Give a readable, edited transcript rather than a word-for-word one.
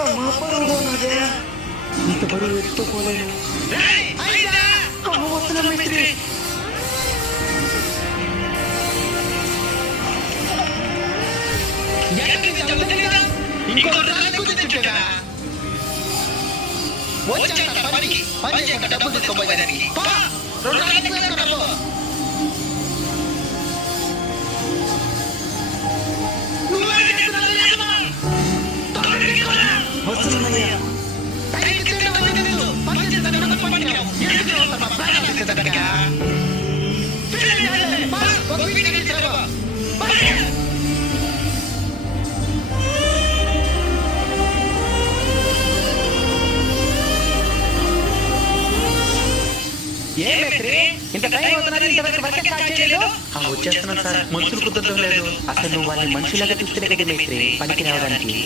అమ్మా పరువు నాదే, ఇంత బరువు ఎత్తుకోలేను. అమ్మ వస్తున్నా మేస్త్రి. డబ్బు తీసుకోపోయేదానికి వస్తున్నానయ్యా. ఇంత టైం అవుతున్నారు, ఇంతవరకు వర్క్ స్టార్ట్ చేయలేదు. వచ్చేస్తున్నాను సార్. మనుషులు కుదరడం లేదు. అసలు నువ్వు వాళ్ళని మనుషులాగా చూస్తేనే కదా మేస్త్రి పనికి రావడానికి.